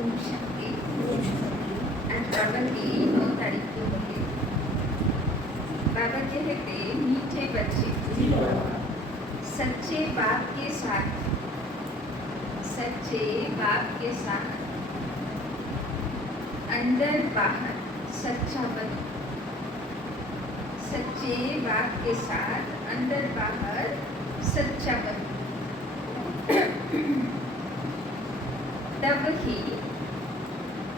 ओम शांति। आज बाबा की 9 तारीख को होगी। बाबा कहते मीठे बच्चे सच्चे बाप के साथ अंदर बाहर सच्चा बनो। सच्चे बाप के साथ अंदर बाहर सच्चा बनो। तब ही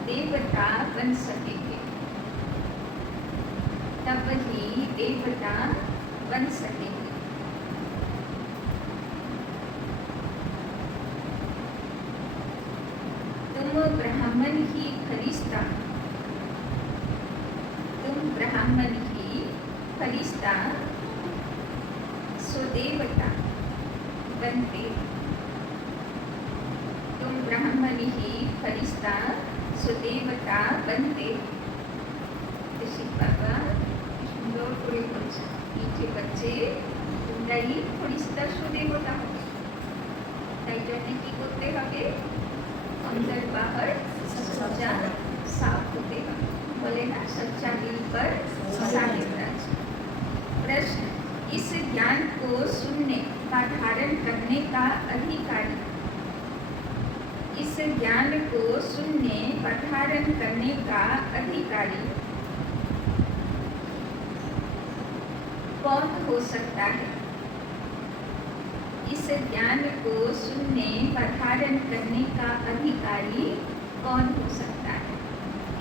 देवता बन सकेंगे। तब ही देवता बन सकेंगे। तुम ब्राह्मण ही फरिश्ता, तुम ब्राह्मण ही फरिश्ता सो देवता बनते। तुम ब्राह्मण ही फरिश्ता सो देवता बनते। बाबा সুন্দর করে বলছে मीठे बच्चे তোমরাই ফরিস্তা সো দেবতা হবে। তাই জন্য কি করতে হবে? अंदर बाहर सच्चा साफ होते हैं। बोले ना सच्चा दिल पर साहिब राज। प्रश्न, इस ज्ञान को सुनने का धारण करने का अधिकारी, इस ज्ञान को सुनने का धारण करने का अधिकारी कौन हो सकता है? इस ज्ञान को सुनने व धारण करने का अधिकारी कौन हो सकता है?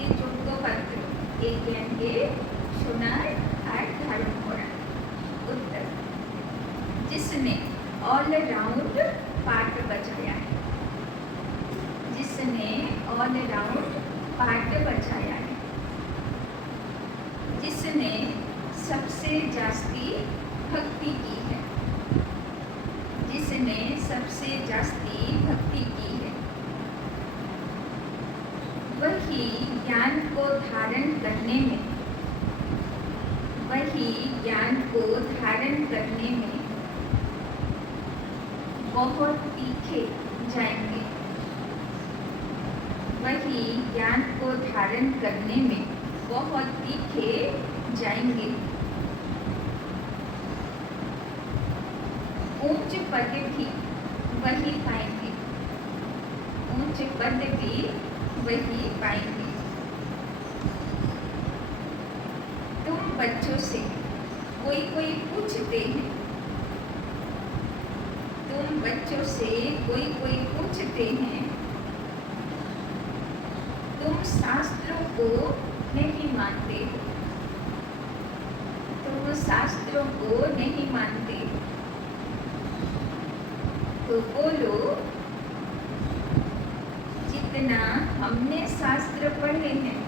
ये যোগ্য পাত্র এই জ্ঞানকে শোনার আর ধারণ করার। उत्तर, जिसने ऑल राउंड पार्ट बजाया है, जिसने ऑल राउंड पार्ट बजाया है, जिसने सबसे जास्ती भक्ति की है, जिसने सबसे जास्ती भक्ति की है, वही ज्ञान को धारण करने में, वही ज्ञान को धारण करने में बहुत तीखे जाएंगे। वही ज्ञान को धारण करने में बहुत तीखे जाएंगे। ऊंच पद भी वही पाएंगे, ऊंच पद भी वही पाएंगे। तुम बच्चों से कोई पूछते हैं, तुम बच्चों से कोई पूछते हैं, तुम शास्त्रों को नहीं मानते हो, तुम शास्त्रों को नहीं मानते हो, तो बोलो जितना हमने शास्त्र पढ़े हैं,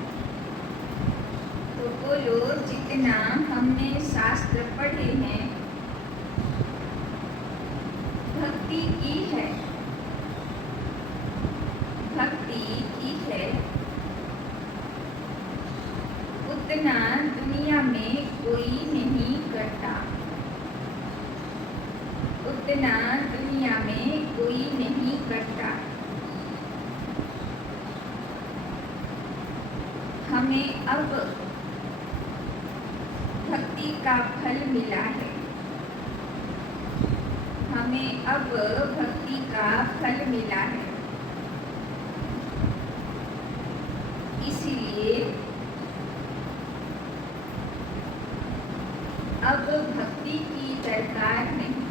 तो बोलो जितना हमने शास्त्र पढ़े हैं, भक्ति की है, भक्ति की है, उतना दुनिया में कोई नहीं करता, उतना दुनिया में कोई नहीं करता। हमें अब भक्ति का फल मिला है, हमें अब भक्ति का फल मिला है। इसलिए अब भक्ति की दरकार नहीं,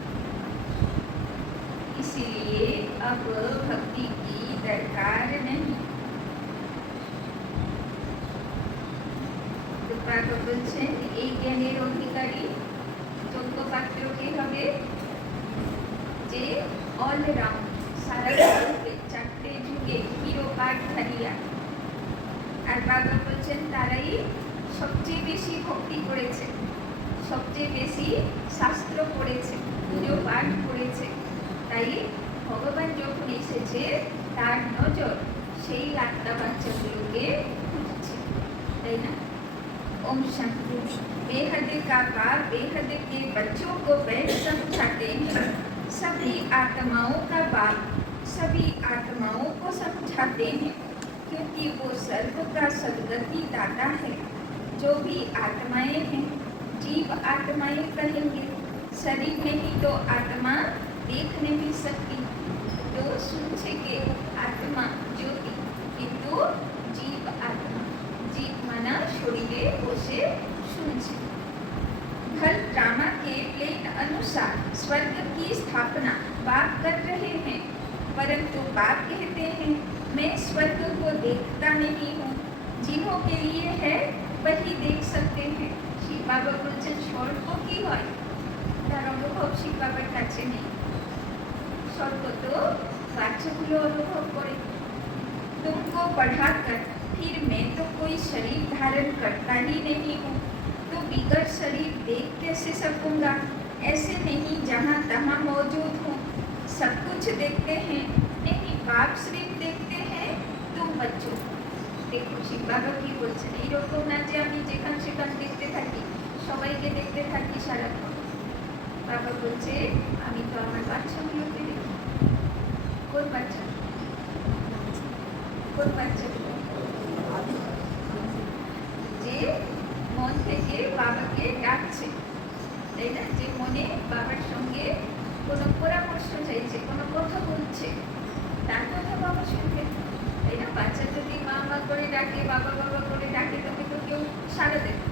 इसलिए अब भक्ति की दरकार नहीं। तो बाबा বলছেন এই জ্ঞানের অধিকারী যোগ্য পাত্র কে হবে? যে অল রাউন্ড সারা ভারতে চারটে যুগে হিরো কার্ডধারিয়া। আর বাবা বলছেন তারাই সবচেয়ে বেশি ভক্তি করেছে, সবচেয়ে বেশি শাস্ত্র পড়েছে, পুজো পাঠ করেছে। তাই ভগবান যখন এসেছে তার নজর সেই লাট্টা বাচ্চাগুলোকে খুঁজছে, তাই না? ओम शांति। बेहद का बाप बेहद के बच्चों को बैठ समझाते हैं। सभी आत्माओं का बाप सभी आत्माओं को समझाते हैं। कि वो सर्व का सद्गति दाता है। जो भी आत्माएं हैं, जीव आत्माएं कहेंगे, शरीर नहीं तो आत्मा देख नहीं सकती, तो सुनछेके आत्मा ज्योति, किंतु जीव आत्मा, जीव माना शरीरे बसे सुनछे। हर ड्रामा के प्लेन अनुसार स्वर्ग की स्थापना बाप कर रहे हैं, परंतु बाप कहते हैं मैं स्वर्ग को देखता नहीं हूँ, जिन्हों के लिए है वही देख सकते हैं। शिव बाबा बोलছেন স্বর্গ কি হয় তার অনুভব শিব বাবার কাছে নেই, স্বর্গ তো বাচ্চাগুলো অনুভব করে। तुमको पढ़ाकर फिर मैं तो कोई शरीर धारण करता ही नहीं हूँ, तो बिगड़ शरीर देख कैसे सकूंगा। ऐसे नहीं जहाँ तहाँ मौजूद हूँ, सब कुछ देखते हैं, नहीं बाप सिर्फ देखते हैं तुम बच्चों। देखो শিব বাবা কি বলছেন, এইরকম না যে আমি যেখান সেখান দেখতে থাকি, সবাইকে দেখতে থাকি সারাক্ষণ। বাবা বলছে আমি তো আমার বাচ্চাগুলোকে দেখি। কোন বাচ্চা? কোন বাচ্চাগুলো? যে মন থেকে বাবাকে ডাকছে, তাই না? যে মনে বাবার সঙ্গে কোনো পরামর্শ চাইছে, কোনো কথা বলছে, তার কথা বাবা শুনবে, তাই না? বাচ্চা যদি মা মা করে ডাকে, বাবা বাবা করে ডাকে, তবে তো কেউ সাড়া দেবে,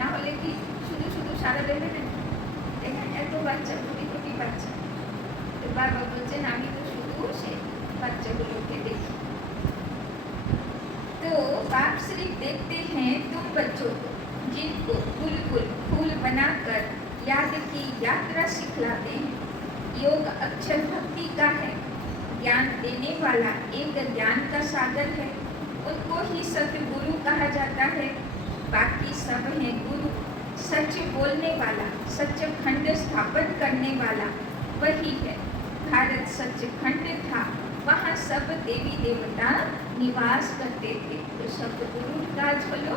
না হলে কি শুধু শুধু সাড়া দেবে না? তাই না? এত বাচ্চা, কোটি কোটি বাচ্চা, তো বাবা বলছেন আমি তো শুধু সেই বাচ্চাগুলোকে দেখি। तो बाप सिर्फ देखते हैं तुम बच्चों को, जिनको बुलबुल फूल बनाकर याद की यात्रा सिखलाते हैं। योग अक्षर भक्ति का है, ज्ञान देने वाला एक ज्ञान का सागर है, उनको ही सतगुरु कहा जाता है। बाकी सब है गुरु, सच बोलने वाला, सच खंड स्थापन करने वाला वही है। भारत सच खंड था, वहाँ सब देवी देवता निवास करते थे। तो सतगुरुर काज हलो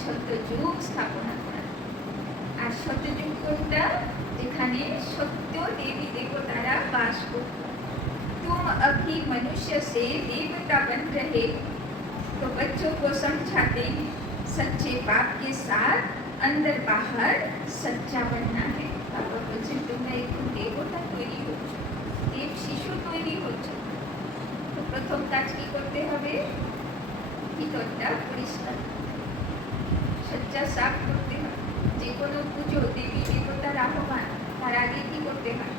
सत्ययुग स्थापना करा। আর সত্যযুগ কোনটা? যেখানে সত্য দেবী দেবতারা বাস করত। तुम अभी मनुष्य से देवता बन रहे, तो बच्चों को समझाते हैं सच्चे बाप के साथ अंदर बाहर सच्चा बनना है। बाबा বলছেন তোমরা একটু দেবতা তৈরি হচ্ছ, দেব শিশু তৈরি হচ্ছ। তো প্রথম কাজ কি করতে হবে? ভিতরটা পরিষ্কার, সজ্জা সাফ করতে হবে। যে কোনো পুজো, দেবী দেবতার আহ্বান, তার আগে কি করতে হয়?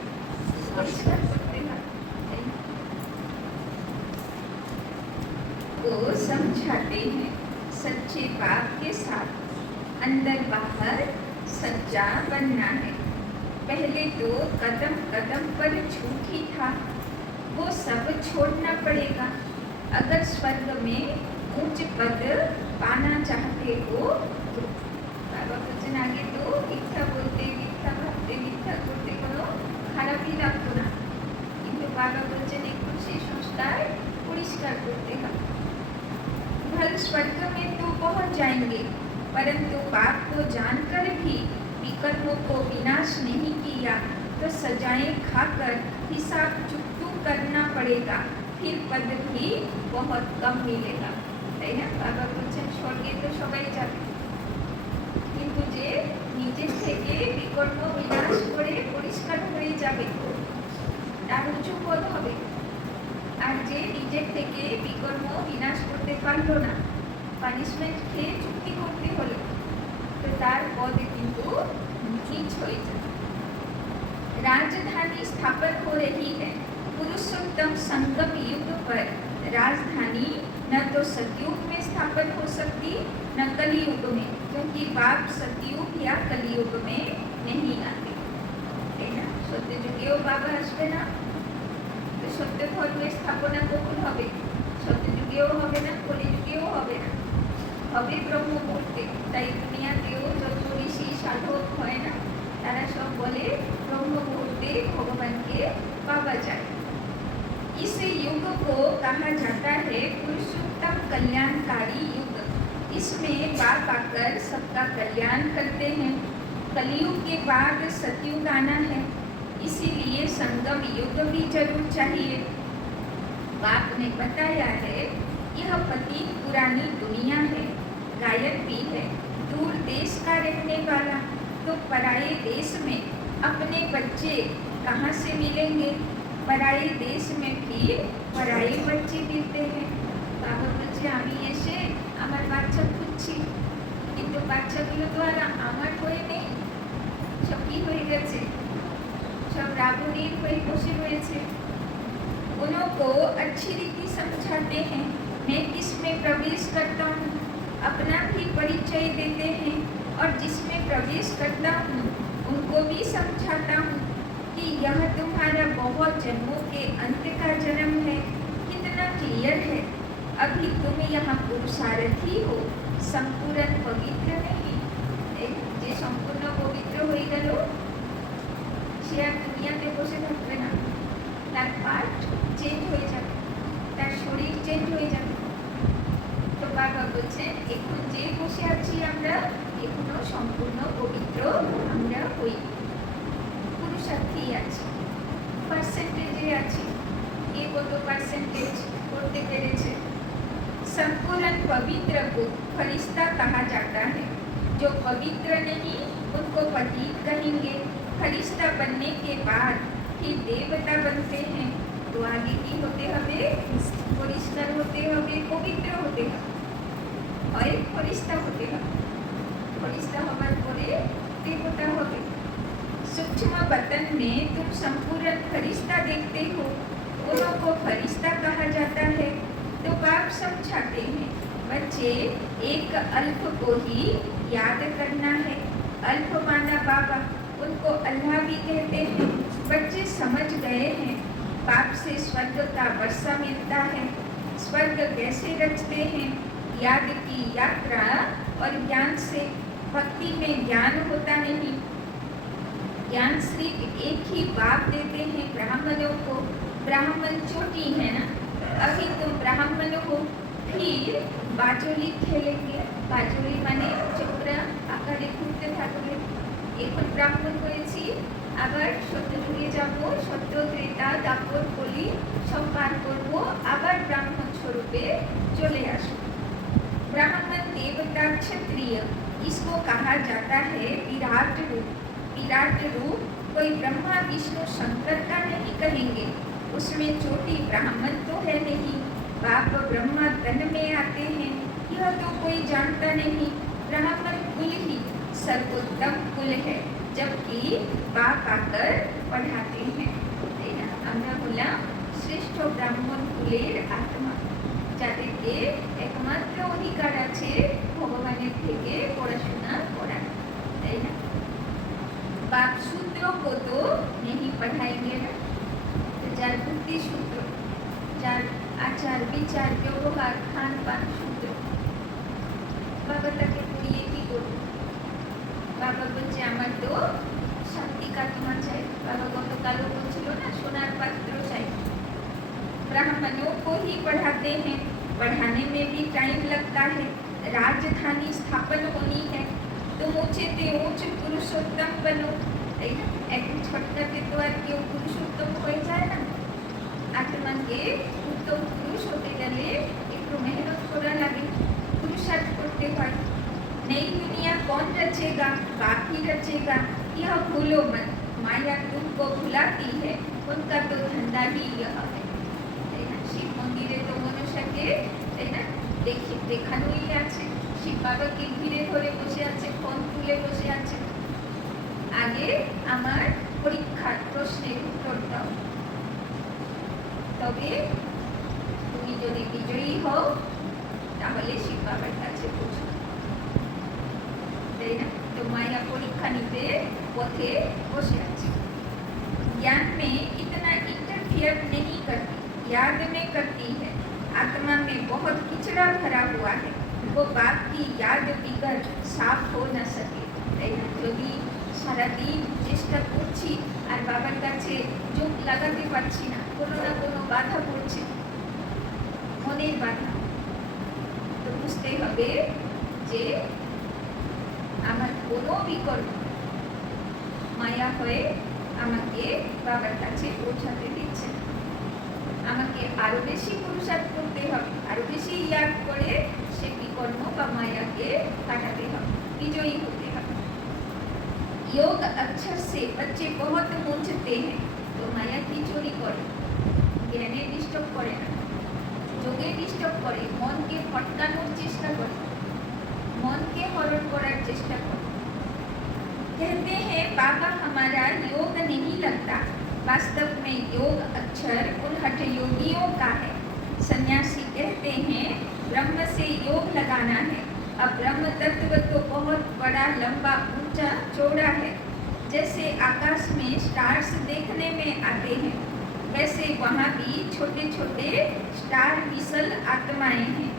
পরিষ্কার করতে হয়। को समझाते हैं सच्चे बाप के साथ अंदर बाहर सच्चा बनना है। पहले तो कदम कदम पर झूठ ही था, वो सब छोड़ना पड़ेगा। अगर स्वर्ग में उच्च पद पाना चाहते हो तो बाबा বলছেন আগে তো মিথ্যা বলতে, মিথ্যা ভাবতে, মিথ্যা করতে কোনো খারাপই লাগতো না, কিন্তু বাবা বলছেন একটু সেই সংস্কার পরিষ্কার করতে হবে। भल स्वर्ग में तो पहुंच जाएंगे, परंतु बाप को जानकर भी विकर्मों को विनाश नहीं किया तो सजाएं खाकर हिसाब चुकतू करना पड़ेगा, फिर पद भी बहुत कम मिलेगा। তাই না? বাবা বলছেন স্বর্গে তো সবাই যাবে, কিন্তু যে নিজের থেকে বিকর্ম বিনাশ করে পরিষ্কার হয়ে যাবে তার উঁচু পদ হবে। আর যে নিজের থেকে বিকর্ম বিনাশ করতে পারলো না, পানিশমেন্ট খেয়ে চুক্তি করতে হলো, তো তার পদে কিন্তু নিচ হয়ে যাবে। राजधानी स्थापन हो रही है, पुरुषोत्तम संगम युग पर राजधानी न तो सतयुग में स्थापन हो सकती न कलयुग में, क्योंकि बाप सतयुग या कलयुग में नहीं आते, है ना? सत्य जुगेও बाबा আসবে না, তো সত্য ধর্মের স্থাপনা কখন হবে? সত্য যুগেও হবে না, কলিযুগেও হবে না, হবে ব্রহ্ম মুহূর্তে। তাই দুনিয়াতেও যত ঋষি সাধক হয় না, তারা সব বলে ব্রহ্ম মুহূর্তে ভগবানকে পাওয়া যায়। इस युग को कहा जाता है पुरुषोत्तम कल्याणकारी युग। इसमें बाप आकर सबका कल्याण करते हैं। कलयुग के बाद सतयुग आना है, इसीलिए संगम युग भी जरूर चाहिए। बाप ने बताया है यह पति पुरानी दुनिया है, गायक भी है, दूर देश का रहने वाला, तो पराये देश में अपने बच्चे कहाँ से मिलेंगे? पराये देश में भी पराये बच्चे मिलते हैं। बाबा बच्चे आमी एसे आमार बाচ্চা খুঁজছি, কিন্তু বাচ্চাগুলো তো আর আমার হয়ে নেই, সব কি হয়ে গেছে, सब रावणीर हुए बसे हुए थे। उनको अच्छी रीति समझाते हैं, मैं किसमें प्रवेश करता हूँ, अपना भी परिचय देते हैं, और जिसमें प्रवेश करता हूँ उनको भी समझाता हूँ कि यह तुम्हारा बहुत जन्मों के अंत का जन्म है। कितना क्लियर है, अभी तुम यहाँ पुरुषार्थी हो, संपूर्ण पवित्र नहीं। जे संपूर्ण पवित्र हो गल সে আর দুনিয়াতে বসে থাকবে না, তার পার্ট চেঞ্জ হয়ে যাবে, তার শরীর চেঞ্জ হয়ে যাবে। তো বাবা বলছেন এখন যে বসে আছি আমরা এখনো সম্পূর্ণ পবিত্র আমরা হই, পুরুষার্থী আছি, পার্সেন্টেজে আছি। কে কত পার্সেন্টেজ করতে পেরেছে? संपूर्ण पवित्र को फरिश्ता कहा जाता है, जो पवित्र नहीं उनको पतित कहेंगे। फरिश्ता बनने के बाद फिर देवता बनते हैं, तो आगे की होते हमें परिष्कार होते हमें पवित्र होते हैं और फरिश्ता होते हैं, फरिश्ता हमारे पूरे देवता होते। सूक्ष्म बतन में तुम संपूर्ण फरिश्ता देखते हो, उन्हों को फरिश्ता कहा जाता है। तो बाप समझाते हैं बच्चे एक अल्प को ही याद करना है। अल्प माना बाबा, उनको अल्लाह भी कहते हैं। बच्चे समझ गए हैं बाप से स्वर्ग का वर्षा मिलता है, स्वर्ग कैसे रचते हैं, याद की यात्रा और ज्ञान से। भक्ति में ज्ञान होता नहीं, ज्ञान सिर्फ एक ही बाप देते हैं ब्राह्मणों को। ब्राह्मण चोटी है ना, अभी तुम ब्राह्मण हो, फिर बाजोली खेलेंगे। बाजोली माने चक्र आकारे घूरते থাকবে। এখন ব্রাহ্মণ হয়েছি, আবার সত্যযুগে যাব, সত্য ত্রেতা দাপর কলি সব পার করব, আবার ব্রাহ্মণ स्वरूपे चले आसो। ब्राह्मण देवता क्षत्रिय इसको कहा जाता है विराट रूप। विराट रूप कोई ब्रह्मा विष्णु शंकर का नहीं कहेंगे, उसमें छोटी ब्राह्मण तो है नहीं। बाप ब्रह्मा तन में आते हैं, यह तो कोई जानता नहीं। ब्राह्मण कुल ही सर्वोत्तम कुल है, जबकि बाप आकर पढ़ाते हैं। আমরা বললাম শ্রেষ্ঠ ব্রাহ্মণ কুলের আত্মা, যাদেরকে একমাত্র অধিকার আছে ভগবানের থেকে পড়াশোনা করার, তাই না? बाप सूत्रों को तो नहीं पढ़ाएंगे ना, যার বুদ্ধি সূত্র, যার আচার বিচার ব্যবহার খান পান সূত্র, বাবা তাকে পড়িয়ে কি করবো? বাবা বলছে আমার তো শান্তি কাটমা চাই। বাবা গতকালও বলছিল না সোনার পাত্র চাই। ब्राह्मणों को ही पढ़ाते हैं, पढ़ाने में भी टाइम लगता है। राजधानी स्थापन होनी है, तुम ऊंचे ते ऊंच पुरुषोत्तम बनो। एक ছটকাতে তো আর কেউ পুরুষোত্তম হয়ে যায় না। আত্মাকে উত্তম পুরুষ হতে গেলে একটু মেহনত করা লাগে, পুরুষার্থ করতে হয়। नई दुनिया कौन रचेगा? बाप ही रचेगा, यह भूलो मत। माया तुमको भुलाती है, उनका तो धंधा ही यह है। শিব মন্দিরে তো মনুষ্যকে তাই না দেখানোই আছে, শিব বাবাকে ঘিরে ধরে বসে আছে, ফোন তুলে বসে আছে। আগে আমার পরীক্ষার প্রশ্নের উত্তর দাও, তবে তুমি যদি বিজয়ী হও তাহলে শিব বাবার কাছে পৌঁছো, তাই না? তো মায়া পরীক্ষা নিতে পথে বসে আছে। ज्ञान में इतना इंटरफियर नहीं करती, याद में करती है। आत्मा में बहुत किचड़ा भरा हुआ है, वो बाप की याद बिगड़ साफ हो न सके। যদি সারাদিন চেষ্টা করছি আর বাবার কাছে যোগ লাগাতে পারছি না, কোনো না কোনো বাধা পড়ছে, মনের বাধা, তো বুঝতে হবে যে আমার কোনো বিকল্প মায়া হয়ে আমাকে বাবার কাছে পৌঁছাতে দিচ্ছে। আমাকে আরো বেশি পুরুষার্থ করতে হবে, আরো বেশি ইয়াদ করে সে বিকর্ম বা মায়াকে কাটাতে হবে, বিজয়ী হতে হবে। योग अक्षर से बच्चे बहुत मूंझते हैं, तो माया की चोरी करे, জ্ঞানে ডিস্টার্ব করে না, যোগে ডিস্টার্ব করে, মনকে ফটকানোর চেষ্টা করে, মনকে হরণ করার চেষ্টা করে। कहते हैं बाबा हमारा योग नहीं लगता, वास्तव में योग अक्षर उन हठ योगियों का है। सन्यासी कहते हैं ब्रह्म से योग लगाना है। अब ब्रह्म तत्व तो बहुत बड़ा, लंबा, ऊंचा, चौड़ा है। जैसे आकाश में स्टार्स देखने में आते हैं, वैसे वहाँ भी छोटे छोटे स्टार विसल आत्माएं हैं।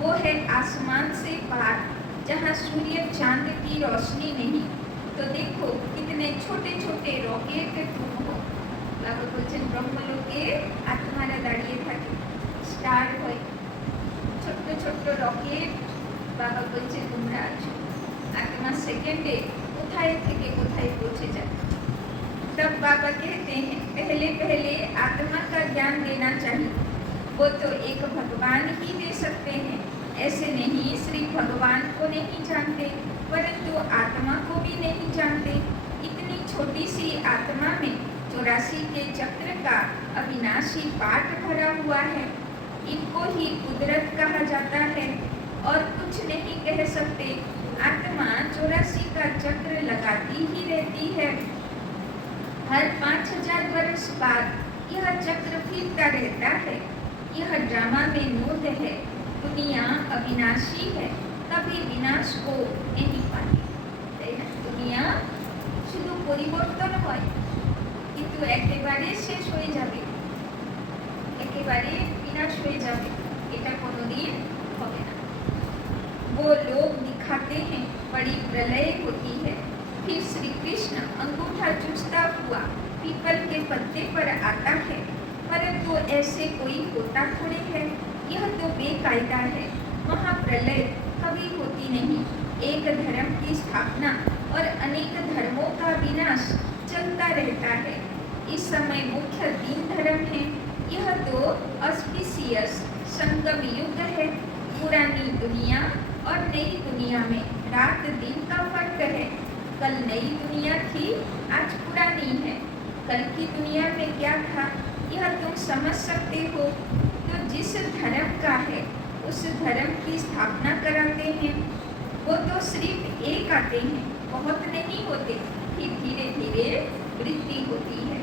वो है आसमान से पार, जहाँ सूर्य चांद की रोशनी नहीं। तो देखो कितने छोटे छोटे रॉकेट तुम हो। बाबा बोलছেন ব্রহ্মলোকে আত্মারা দাঁড়িয়ে থাকে, স্টার হয়, ছোট্ট ছোট্ট রকেট। বাবা বলছে তোমরা আছো। आत्मा सेकेंडे কোথায় থেকে কোথায় পৌঁছে যায়। तब बाबा कहते हैं पहले पहले आत्मा का ज्ञान देना चाहिए, वो तो एक भगवान ही दे सकते हैं। ऐसे नहीं सिर्फ भगवान को नहीं जानते, परंतु आत्मा को भी नहीं जानते। इतनी छोटी सी आत्मा में 84 के चक्र का अविनाशी पाठ भरा हुआ है। इनको ही कुदरत कहा जाता है और कुछ नहीं कह सकते। आत्मा 84 का चक्र लगाती ही रहती है। हर 5000 वर्ष बाद यह चक्र फिरता रहता है। यह ड्रामा में नूत है। दुनिया अविनाशी है, कभी विनाश को नहीं पाती। दुनिया শুধু পরিবর্তন হয়, কিন্তু একেবারে শেষ হয়ে যাবে, একেবারে বিনাশ হয়ে যাবে, এটা কোনোদিন হবে না। वो लोग दिखाते हैं बड़ी प्रलय होती है, फिर श्री कृष्ण अंगूठा चूसता हुआ पीपल के पत्ते पर आता है, परंतु ऐसे कोई होता थोड़े है। यह तो बेकायदा है। महाप्रलय कभी होती नहीं। एक धर्म की स्थापना और अनेक धर्मों का विनाश चलता रहता है। इस समय मुख्य 3 धर्म है। यह तो ऑस्पिशियस संगम युग है। पुरानी दुनिया और नई दुनिया में रात दिन का फर्क है। कल नई दुनिया थी, आज पुरानी है। कल की दुनिया में क्या था यह तुम समझ सकते हो। तो जिस धर्म का है उस धर्म की स्थापना कराते हैं। वो तो सिर्फ एक आते हैं, बहुत नहीं होते, फिर धीरे धीरे वृद्धि होती है।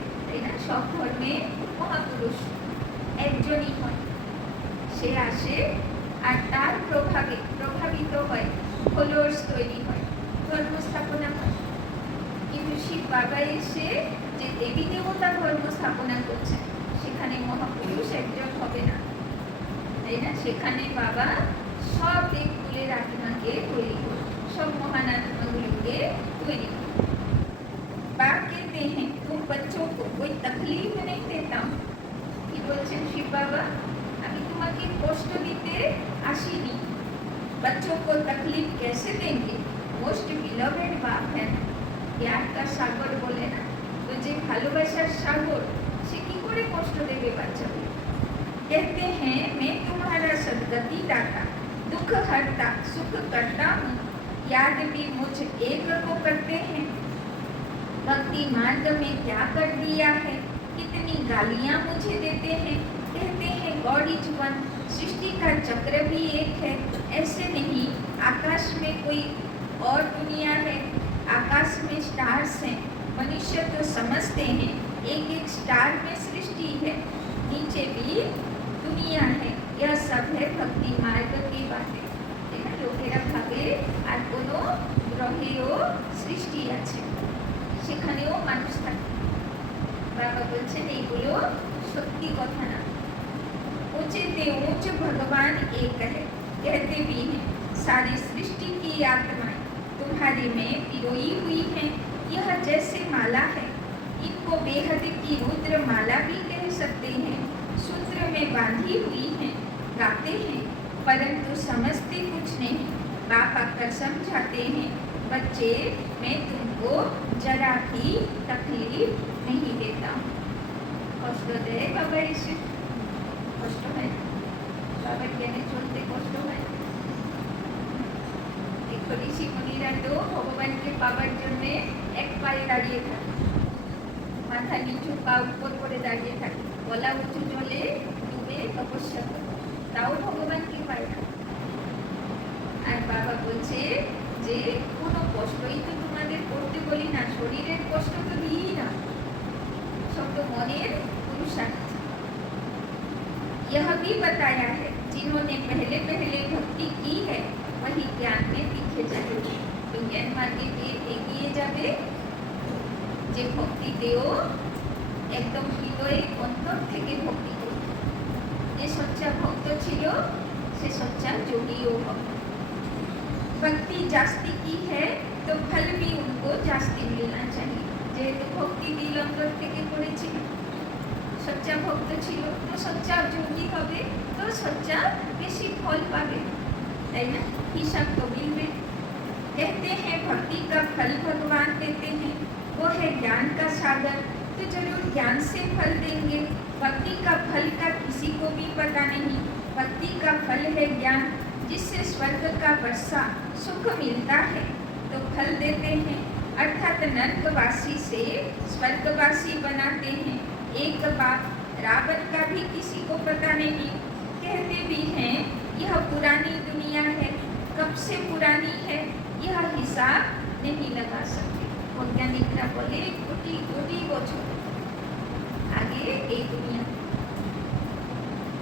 सब धर्मे महापुरुष একজনই হয়, সে আসে আর তার প্রভাবে প্রভাবিত হয়, ফলোয়ার্স তৈরি হয়, ধর্ম স্থাপনা হয়। কিন্তু শিব বাবা এসে যে দেবী দেবতা ধর্ম স্থাপনা করছেন, সেখানে মহাপুরুষ একজন হবে না, তাই না? সেখানে বাবা সব দেবকুলের আত্মাকে তৈরি করবে, সব মহান আত্মাগুলোকে তৈরি করবে। बाप कहते हैं तुम बच्चों को कोई तकलीफ नहीं देता हूँ। কি বলছেন শিব বাবা, আমি তোমাকে কষ্ট দিতে আসিনি। बच्चों को तकलीफ कैसे देंगे? मोस्ट बिलवेड बाप है, प्यार का सागर बोले ना, तो যে ভালোবাসার সাগর, সে কি করে কষ্ট দেবে বাচ্চাকে? कहते हैं मैं तुम्हारा सदगति दाता, दुख हरता, सुख करता हूँ। याद भी मुझ एक को करते हैं। भक्ति मार्ग में क्या कर दिया है, कितनी गालियां मुझे देते हैं। कहते हैं गॉड इज वन, सृष्टि का चक्र भी एक है। ऐसे नहीं, आकाश में कोई और दुनिया है, आकाश में स्टार्स हैं। मनुष्य तो समझते हैं एक एक स्टार में सृष्टि है, नीचे भी दुनिया है। यह सब है भक्ति मार्ग की बातें। लोकेरा भावे আর কোনো গ্রহেও সৃষ্টি আছে, সেখানেও মানুষ থাকে। বাবা বলছেন এইগুলো সত্যি কথা না। ऊंचे से ऊंच भगवान एक है, कहते भी हैं सारी सृष्टि की आत्माएं तुम्हारे में पिरोई हुई हैं। यह जैसे माला है, इनको बेहद की रुद्र माला भी कह सकते हैं। सूत्र में बांधी हुई हैं, गाते हैं, परंतु समझते कुछ नहीं। बाप आकर समझाते हैं बच्चे, मैं तुमको जरा भी तकलीफ नहीं देता हूँ। कष्ट दे बाबा इसे, কষ্ট হয় না? বাবার জ্ঞানে চলতে কষ্ট হয় না? দেখো ঋষি মুনিরা তো ভগবানকে পাবার জন্য এক পায়ে দাঁড়িয়ে থাকে, মাথা নিচু পা উপর করে দাঁড়িয়ে থাকে, গলা উঁচু জলে ডুবে তপস্যা করে, তাও ভগবানকে পায় না। আর বাবা বলছে যে কোনো কষ্টই তো তোমাদের করতে বলি না, শরীরের কষ্ট তো দিই না, सब तो मनेर पुरुषार्थ। यह भी बताया है जिन्होंने पहले पहले भक्ति की है वही ज्ञान में पीछे जाएंगे। तो ज्ञान मार्गे एगिए जाबे जे भक्ति देओ एकदम हृदय अंतर থেকে ভক্তি করবে। যে সচ্চা ভক্ত ছিল সে সচ্চা যোগীও হবে। भक्ति जास्ती की है तो फल भी उनको जास्ती मिलना चाहिए। যেহেতু ভক্তি দিল অন্তর থেকে করেছিল, সচ্চা ভক্ত ছিল, তো সচ্চা যোগী হবে, তো সচ্চা বেশি ফল পাবে, তাই না? হিসাব তো মিলবে। कहते हैं भक्ति का फल भगवान देते हैं, वो है ज्ञान का सागर, तो जरूर ज्ञान से फल देंगे। भक्ति का फल का किसी को भी पता नहीं। भक्ति का फल है ज्ञान, जिससे स्वर्ग का वर्षा सुख मिलता है, तो फल देते हैं, अर्थात नरकवासी से स्वर्गवासी बनाते हैं। एक बात रावण का भी किसी को पता नहीं। कहते भी हैं यह पुरानी दुनिया है, कब से पुरानी है यह हिसाब नहीं लगा सकते। वैज्ञानिकরা বলে কোটি কোটি বছর আগে এই দুনিয়া।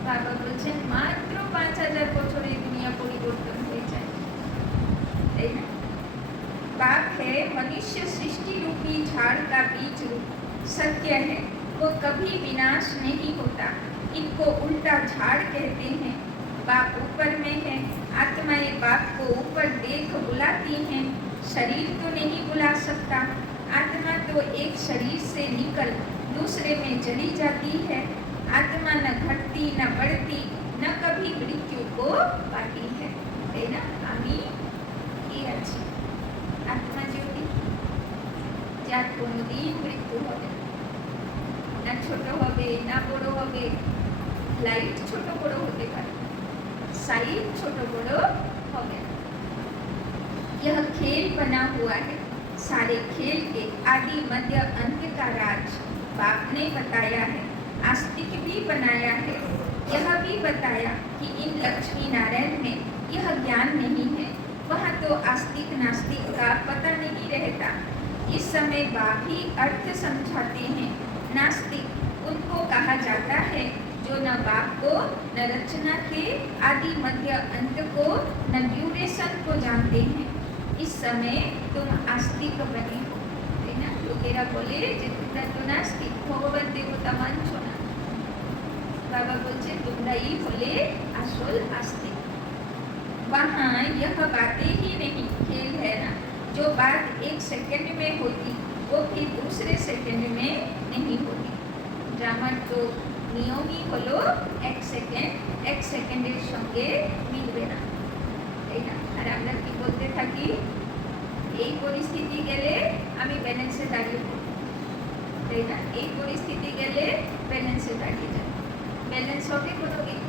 বাবা বলছেন মাত্র 5000 বছরে এই দুনিয়া পরিবর্তন হয়ে যায়, তাই না? बाप है मनुष्य सृष्टि रूपी झाड़ का बीज रूप सत्य है, वो कभी विनाश नहीं होता। इनको उल्टा झाड़ कहते हैं। बाप ऊपर में है, आत्माएं बाप को ऊपर देख बुलाती हैं। शरीर तो नहीं बुला सकता, आत्मा तो एक शरीर से निकल दूसरे में चली जाती है। आत्मा न घटती न बढ़ती, न कभी मृत्यु को पाती है, है ना? आमी ये अच्छी आत्मा ज्योति, যার কোনোদিন মৃত্যু হবে না, ছোট হবে না বড় হবে। লাইট ছোট বড় হতে পারে, साइज छोटा बड़ो হবে। यह खेल बना हुआ है, सारे खेल के आदि मध्य अंत का राज बाप ने बताया है। आस्तिक भी बनाया है, यह भी बताया कि इन लक्ष्मी नारायण में यह ज्ञान नहीं है। वहाँ तो आस्तिक नास्तिक का पता नहीं रहता। इस समय बाप ही अर्थ समझाते हैं। नास्तिक उनको कहा जाता है जो न बाप को, न रचना के आदि मध्य अंत को, न ड्यूरेशन को जानते हैं। इस समय तुम आस्तिक बने हो, है ना? लोकेरा बोले जे तुमरा तो नास्तिक, भगवान देवता मानছো না। बाबा बोलছে তোমরাই হলে আসল आस्तिक। वहाँ यह बातें ही नहीं, खेल है ना। जो बात एक सेकंड में होती वो फिर दूसरे सेकंड में नहीं होती। ड्रामा तो নিয়মই হলো এক সেকেন্ডের সঙ্গে মিলবে না, তাই না? আর আমরা কি বলতে থাকি, এই পরিস্থিতি গেলে আমি ব্যালেন্সে দাঁড়িয়ে পড়ব, তাই না? এই পরিস্থিতি গেলে ব্যালেন্সে দাঁড়িয়ে যাব। ব্যালেন্স হবে কোনো দিন?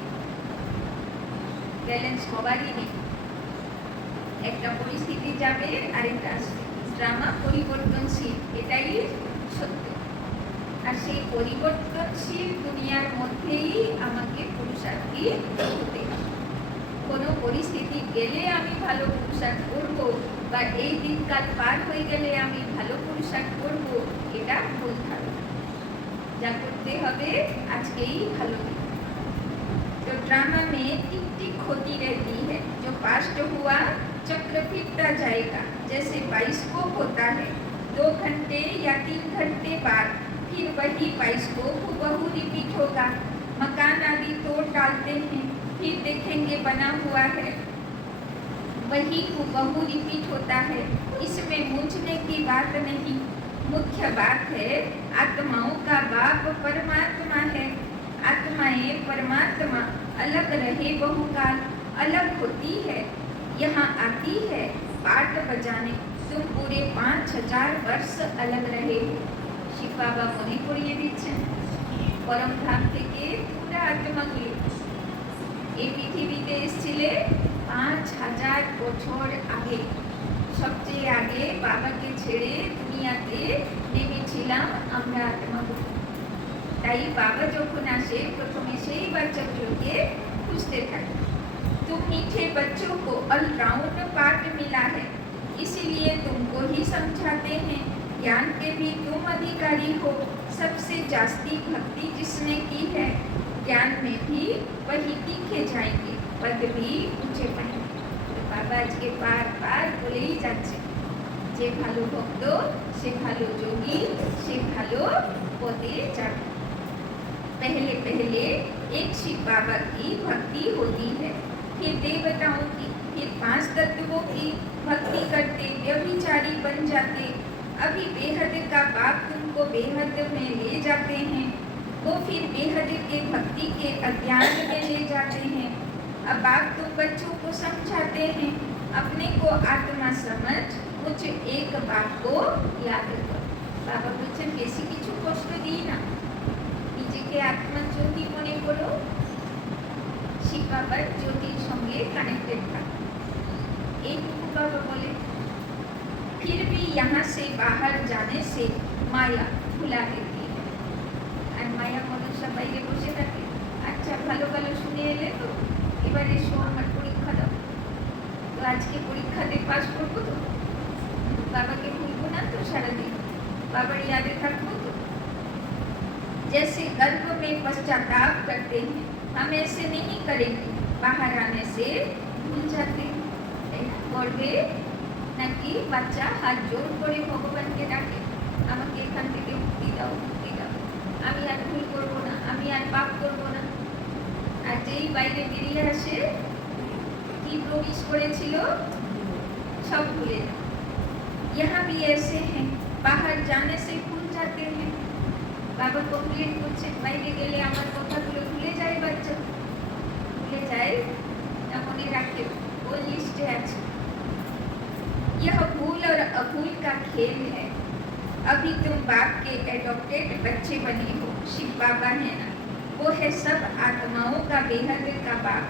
ব্যালেন্স হবারই নেই। একটা পরিস্থিতি যাবে আরেকটা আসবে। ড্রামা পরিবর্তনশীল, এটাই সত্য। আর সেই পরিবর্তনশীল দুনিয়ার মধ্যেই আমাকে পুরুষার্থী হতে হবে। কোনো পরিস্থিতি গেলে আমি ভালো পুরুষার্থ করব, বা এই দিনকাল পার হয়ে গেলে আমি ভালো পুরুষার্থ করব, এটা ভুল ধারণা। যা করতে হবে আজকেই ভালো দিন। तो ड्रामा में टिक टिक होती रहती है, जो पास्ट हुआ चक्र फिरता जाएगा। जैसे बाइस्कोप होता है, 2 घंटे या 3 घंटे बाद फिर वही बाइस्कोप बहु रिपीट होगा। मकान आदि तोड़ डालते हैं, फिर देखेंगे बना हुआ है, वही बहु रिपीट होता है। इसमें मूझने की बात नहीं, मुख्य बात है आत्माओं का बाप परमात्मा है। आत्माएं परमात्मा अलग रहे बहुकाल, अलग होती है, यहाँ आती है पाठ बजाने। तुम पूरे 5000 वर्ष अलग रहे हो। শিব বাবা মনে করিয়ে দিচ্ছেন পরম ধাম থেকে পুরা আত্মাগুলি এই পৃথিবীতে এসেছিলে 5000 বছর আগে। সবচেয়ে আগে বাবাকে ছেড়ে দুনিয়াতে নেমেছিলাম আমরা আত্মাগুলো। তাই बाबा যখন আসে প্রথমে সেই বাচ্চাগুলোকে খুঁজতে থাকে। तुम मीठे बच्चों को ऑलराउंड पार्ट मिला है, इसीलिए तुमको ही समझाते हैं। ज्ञान के भी तुम अधिकारी हो, सबसे जास्ती भक्ति जिसने की है, ज्ञान में भी वही तीखे जाएंगे, पद भी ऊंचे पाएंगे। तो बाबा आज के बार बार बोले ही जाते যে ভালো ভক্ত সে ভালো যোগী সে ভালো পদে যাবে। पहले पहले एक शिव बाबा की भक्ति होती है, फिर देवताओं की, फिर 5 तत्वों की भक्ति करते व्यभिचारी बन जाते। अभी बेहद का बाप तुमको बेहद में ले जाते हैं, वो फिर बेहद के भक्ति के अज्ञान में ले जाते हैं। अब बाप तुम बच्चों को समझाते हैं, अपने को आत्मा समझ कुछ एक बात को याद करो। बाबा बच्चन बेसी किछु कष्ट दी ना, নিজেকে আত্মা জ্যোতি মনে করো, শিব বাবার জ্যোতির সঙ্গে কানেক্টেড থাকো, এইটুকু বাবা বলে। फिर भी यहाँ से बाहर जाने से माया भुला देती है। আর মায়া মনসা বাইরে বসে থাকে, আচ্ছা ভালো ভালো শুনে এলে তো, এবার এসো আমার পরীক্ষা দাও। তো আজকে পরীক্ষাতে পাস করবো তো, বাবাকে ভুলবো না তো সারাদিন, বাবার ইয়াদে থাকবো তো। जैसे गर्भ में पश्चाताप करते हैं, हम ऐसे नहीं करेंगे, बाहर आने से भूल जाते हैं। গর্ভে নাকি বাচ্চা হাত জোর করে ভগবানকে ডাকে, আমাকে এখান থেকে মুক্তি দাও, মুক্তি দাও, আমি আর ভুল করবো না, আমি আর পাপ করবো না। আর যেই বাইরে বেরিয়ে আসে কি প্রবেশ করেছিল সব ভুলে যায়। यहाँ भी ऐसे हैं, बाहर जाने से भूल जाते हैं। বাবা কমপ্লেন করছে বাইরে গেলে আমার কথাগুলো ভুলে যায়, বাচ্চা ভুলে যায় না, মনে রাখে वो लिस्ट है। अच्छा, यह भूल और अभूल का खेल है। अभी तुम बाप के एडॉप्टेड बच्चे बने हो, शिव बाबा है ना, वो है सब आत्माओं का बेहद का बाप।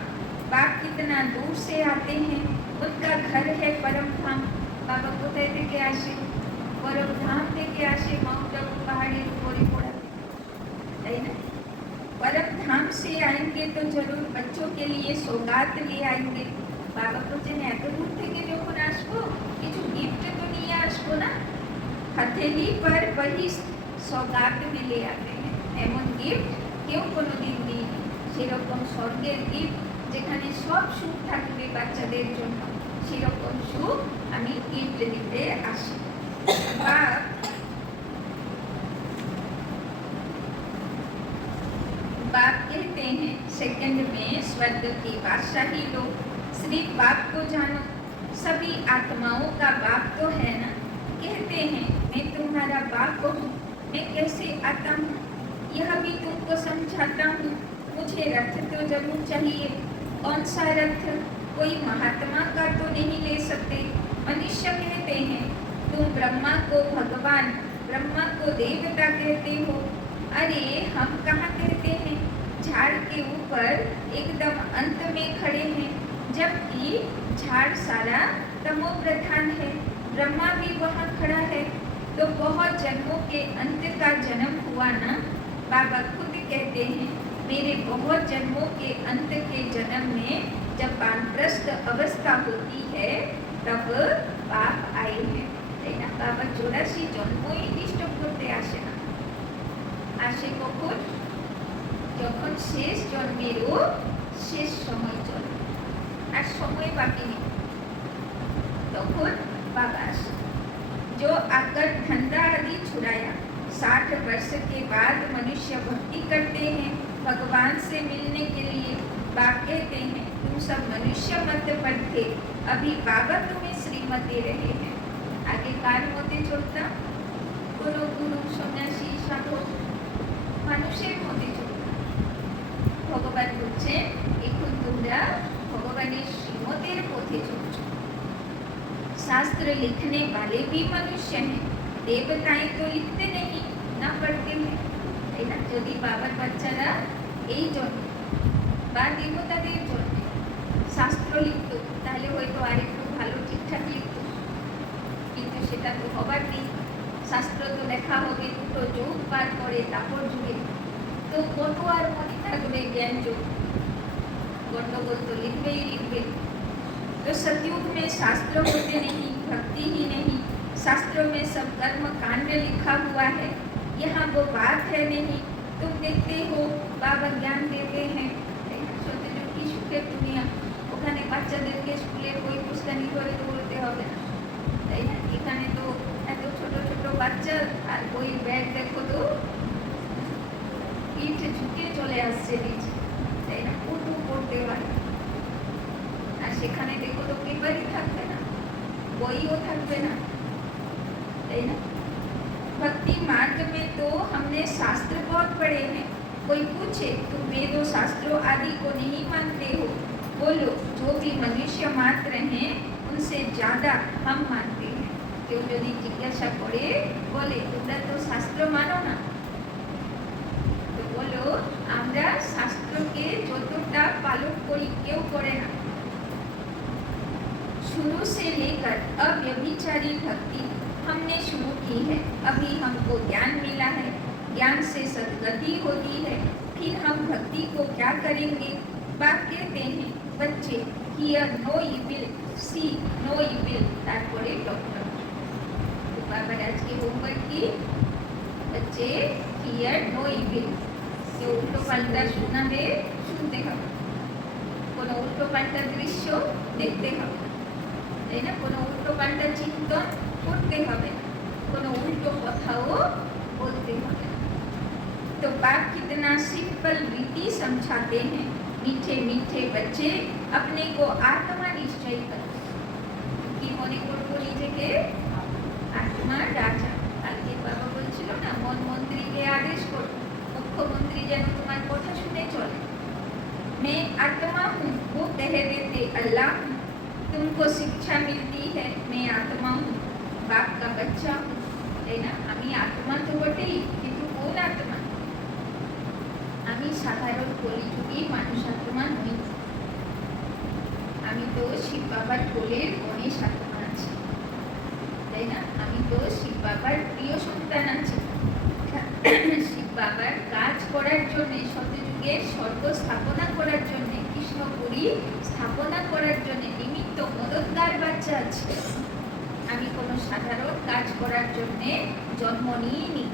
बाप कितना दूर से आते हैं, उनका घर है परम धाम। बाबा কোথায় থেকে আসে? परम धाम থেকে আসে, মাউন্ট আবু পাহাড়ের উপরে পড়া, है ना। परम धाम से आएंगे तो जरूर बच्चों के लिए सौगात ले आएंगे। बाबा বলছেন এত দূর থেকে যখন আসবো কিছু গিফট তো নিয়ে আসবো না। हथेली पर वही सौगात में ले आते हैं, এমন গিফট কেউ কোনোদিন দিইনি। সেরকম স্বর্গের গিফট যেখানে সব সুখ থাকবে বাচ্চাদের জন্য, সেরকম সুখ আমি গিফট দিতে আসি। বাপ बाप कहते हैं सेकंड में स्वर्ग की बादशाही लो, सिर्फ बाप को जानो, सभी आत्माओं का बाप तो है ना। कहते हैं मैं तुम्हारा बाप हूँ, मैं कैसे आता हूँ यह भी तुमको समझाता हूँ। मुझे रथ तो जरूर चाहिए, कौन सा रथ? कोई महात्मा का तो नहीं ले सकते। मनुष्य कहते हैं तुम ब्रह्मा को भगवान, ब्रह्मा को देवता कहते हो। अरे हम कहाँ कहते हैं, झाड़ के ऊपर एकदम अंत में खड़े हैं, जबकि झाड़ सारा तमो प्रधान है, ब्रह्मा भी वहाँ खड़ा है। तो बहुत जन्मों के अंत का जन्म हुआ ना। बाबा खुद कहते हैं मेरे बहुत जन्मों के अंत के जन्म में जब वानप्रस्थ अवस्था होती है तब बाप आए हैं। बाबा 84 জন্মই ডিস্টার্ব করতে আসে না, আসে কখন? যখন শেষ জন্মেরও শেষ সময় চলে আর সময় বাকি নেই, তখন बाबा আসে। जो आकर धंधा आदि छुड़ाया, 60 वर्ष के बाद मनुष्य भक्ति करते हैं भगवान से मिलने के लिए। बाप कहते हैं तुम सब मनुष्य मत पर थे, अभी बाबा तुम्हें श्रीमती रहे हैं। आगे कार মধ্যে চলতাম, কোনো গুরু সন্ন্যাসী সাধক মানুষের মধ্যে চলতাম। ভগবান বলছেন এখন তোমরা ভগবানের শ্রীমতের পথে চলছ। शास्त्र लिखने वाले भी मनुष्य हैं, देवताएं तो लिखते नहीं ना पढ़ते हैं। यदि बाबर बच्चारा এই জন্য বা দেবতাদের জন্য শাস্ত্র লিখত তাহলে হয়তো আরেকটু ভালো ঠিকঠাক লিখত, কিন্তু সেটা তো হবার নেই। শাস্ত্র তো লেখা হবে দুটো যুগ পার করে তারপর যুগে, তো কত আর মনে থাকবে জ্ঞান যুগ, गंडगोल तो लिखते ही लिखते। तो सतयुग में शास्त्र होते नहीं, भक्ति ही नहीं, शास्त्रों में सब कर्म कांड लिखा हुआ है, यहाँ वो बात है नहीं। तुम देखते हो बाबा ज्ञान देते हैं, সত্যযুগ কি সুখের দুনিয়া, ওখানে বাচ্চাদেরকে স্কুলে বই পুস্তানি করে বলতে হবে না, তাই না? এখানে তো এত ছোট ছোট বাচ্চা, আর বই ব্যাগ দেখো তো পিঠ ঝুঁকে চলে আসছে নিচে, তাই না? কত পড়তে হয়। আর সেখানে দেখো তো পেপারই থাকবে না, বইও থাকবে না, তাই না? भक्ति मार्ग में तो हमने शास्त्र बहुत पढ़े हैं। कोई पूछे तुम वेदों शास्त्रों आदि को नहीं मानते हो, बोलो जो भी मनुष्य मात्र हैं उनसे ज्यादा हम मानते हैं। কেউ যদি জিজ্ঞাসা করে বলে তোমরা তো শাস্ত্র মানো না, তো বলো আমরা শাস্ত্রকে যতটা পালন করি কেউ করে না। शुरू से लेकर अव्यभिचारी भक्ति हमने शुरू की है, अभी हमको ज्ञान मिला है, ज्ञान से सद्गति होती है, फिर हम भक्ति को क्या करेंगे? बाप कहते हैं बच्चे hear no evil, see no evil, तारपरे डॉक्टर। तो बाबा आज के होमवर्क की बच्चे हियर नो इविल, से उल्टो पाल्टा শোনাবে, শুনতে হবে, কোনো উল্টো পাল্টা দৃশ্য দেখতে হবে, তাই না? কোনো উল্টো পাল্টা চিন্তন করতে হবে, কোনো উল্টো কথাও बोलते হবে। तो बाप कितना सिंपल रीति समझाते हैं, मीठे मीठे बच्चे अपने को आत्मा निश्चय करो। কি মনে করবো নিজেকে? আত্মা রাজা। কালকে বাবা বলছিল না মন মন্ত্রীকে আদেশ করো, মুখ্যমন্ত্রী যেন তোমার কথা শুনে চলে। मैं आत्मा हूँ वो कह देते अल्लाह हूँ, तुमको शिक्षा मिलती है मैं आत्मा हूँ, बाप का बच्चा हूँ, তাই না? আমি আত্মা তো বটেই, কিন্তু কোন আত্মা? আমি সাধারণ কলিযুগী মানুষ আত্মা নই, আমি তো শিব বাবার কোলের গণেশ আত্মা আছি, তাই না? আমি তো শিব বাবার প্রিয় সন্তান আছি। শিব বাবার কাজ করার জন্য, সত্যযুগের স্বর্গ স্থাপনা করার জন্য, কৃষ্ণপুরী স্থাপনা করার জন্য নিমিত্ত মদতগার বাচ্চা আছে। আমি কোনো সাধারণ কাজ করার জন্য জন্ম নিইনি,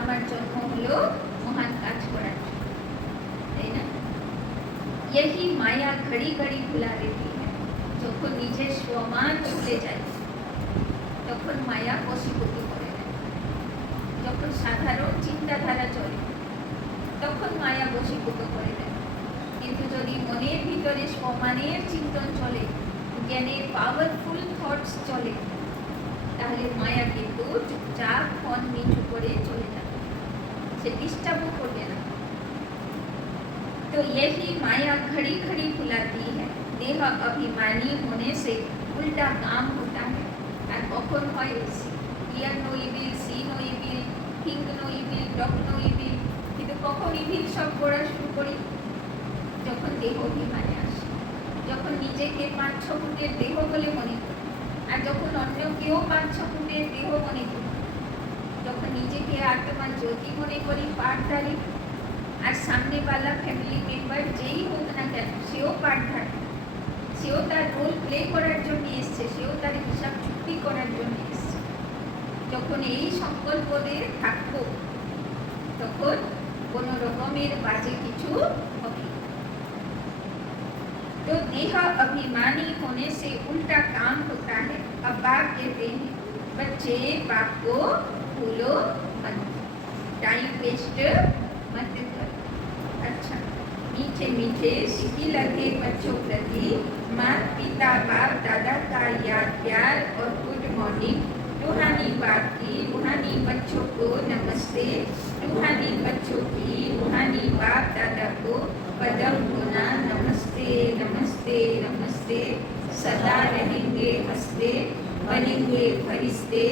আমার জন্ম হলো মহান কাজ করার জন্য, তাই না? यही माया घड़ी घड़ी भुला देती है। যখন নিজের স্বমান ভুলে যায় তখন মায়া বশীভূত করে দেয়। যখন সাধারণ চিন্তাধারা চলে তখন মায়া বশীভূত করে দেয়। কিন্তু যদি মনের ভিতরে স্বমানের চিন্তন চলে, জ্ঞানের পাওয়ারফুল থটস চলে, তাহলে মায়া কিন্তু চুপচাপ ফোন নিচু করে চলে যাবে, সে ডিস্টার্বও করবে না। तो यही माया घड़ी घड़ी भुलाती है, देह अभिमानी होने से उल्टा काम होता है। আর কখন হয় hear no evil, see no evil, think no evil, talk no evil, কিন্তু কখন ইভিল সব করা শুরু করি? যখন দেহ অভিমানে আসে, যখন নিজেকে 5-6 ফুটের দেহ বলে মনে করি, আর যখন অন্য কেউ 5-6 ফুটের দেহ মনে করি, যখন নিজেকে আত্মা জ্যোতি মনে করি পাঠধারী, আর সামনেওয়ালা ফ্যামিলি মেম্বার যেই হোক না কেন সেও পাঠধারী, সেও তার রোল প্লে করার জন্য এসছে, সেও তার হিসাব চুক্তি করার জন্য এসছে। যখন এই সংকল্পে থাকবো তখন কোনো রকমের বাজে কিছু হবে। तो देह अभिमानी होने से उल्टा काम होता है। अब बाप कहते हैं बच्चे बाप को भूलो मत, टाइम वेस्ट मत करो। अच्छा, मीठे मीठे सिटी लगे बच्चों प्रति माता पिता बाप दादा का याद प्यार और गुड मॉर्निंग। रूहानी बाप की रूहानी बच्चों को नमस्ते, रूहानी बच्चों की रूहानी बाप दादा को पदम गुना नमस्ते नमस्ते नमस्ते। सदा रहेंगे हंसते, बनेंगे फरिश्ते,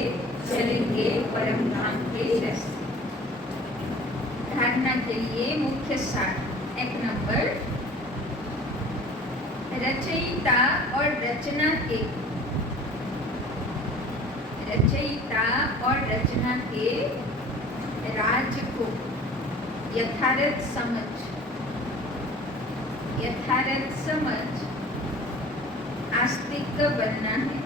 चलेंगे परम धाम के रास्ते। धारणा के लिए मुख्य सार। एक नंबर, रचयिता और रचना के राज को यथार्थ समझ आस्तिक बनना है।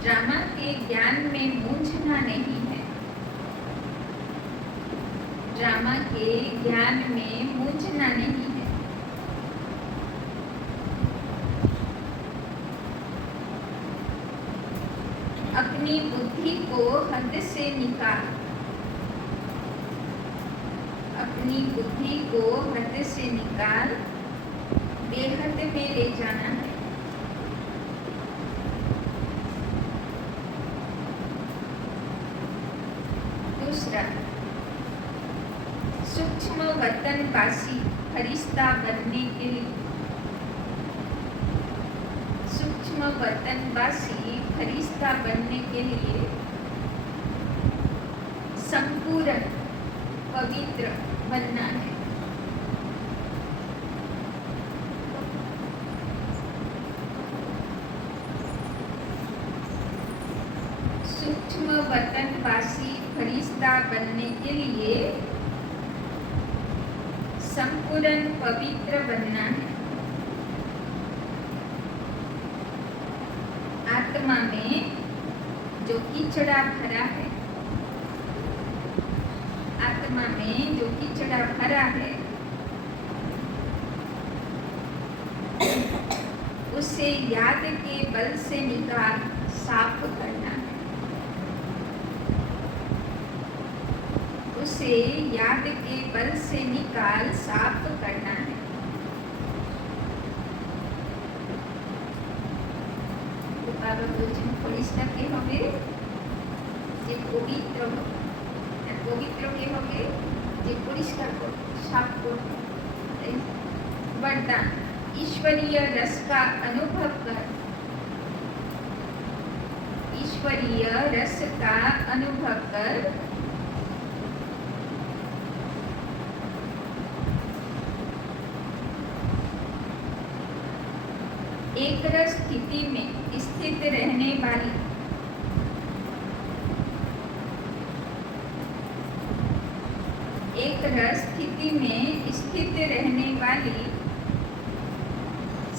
ड्रामा के ज्ञान में मूंझना नहीं है। अपनी बुद्धि को हद से निकाल बेहद में ले जाना है। दूसरा, सूक्ष्म वतनवासी फरिश्ता बनने के लिए संपूर्ण पवित्र बनना है। सूक्ष्म वतनवासी फरिश्ता बनने के लिए संपूर्ण पवित्र बनना है। आत्मा में जो कीचड़ा भरा है उसे याद के बल से निकाल साफ करना है। बाबा बोलছেন ফরিস্তাকে হবে যে পবিত্র কে হবে যে পরিষ্কার করবে, সাফ করবে। वरदान, ईश्वरीय रस का अनुभव कर एक रस स्थिति में स्थित रहने वाली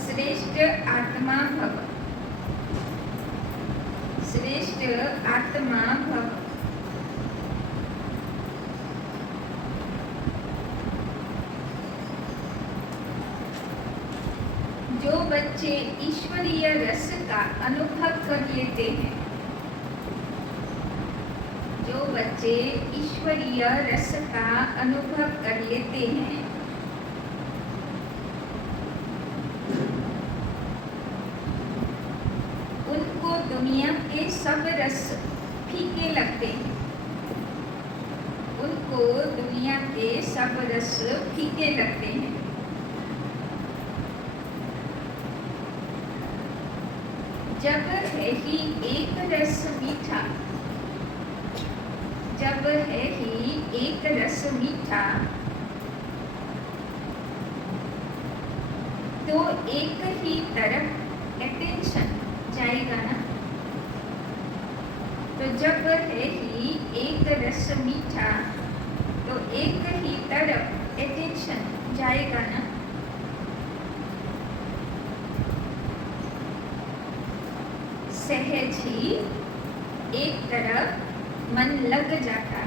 श्रेष्ठ आत्मा भव। जो बच्चे ईश्वरीय रस का अनुभव कर लेते हैं, उनको दुनिया के सब रस फीके लगते हैं। जब है ही एक रस मीठा तो एक ही तरफ अटेंशन जाएगा ना। तो जब है ही एक रस मीठा तो एक ही तरफ अटेंशन जाएगा ना। सहज ही एक तरफ मन लग जाता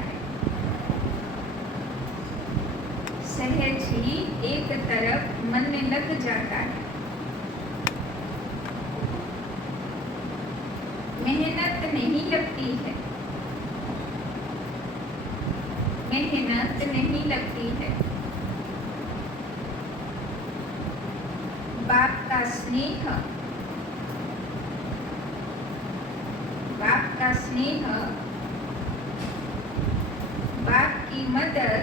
है। मेहनत नहीं लगती है। बाप का स्नेह, बाप की मदद,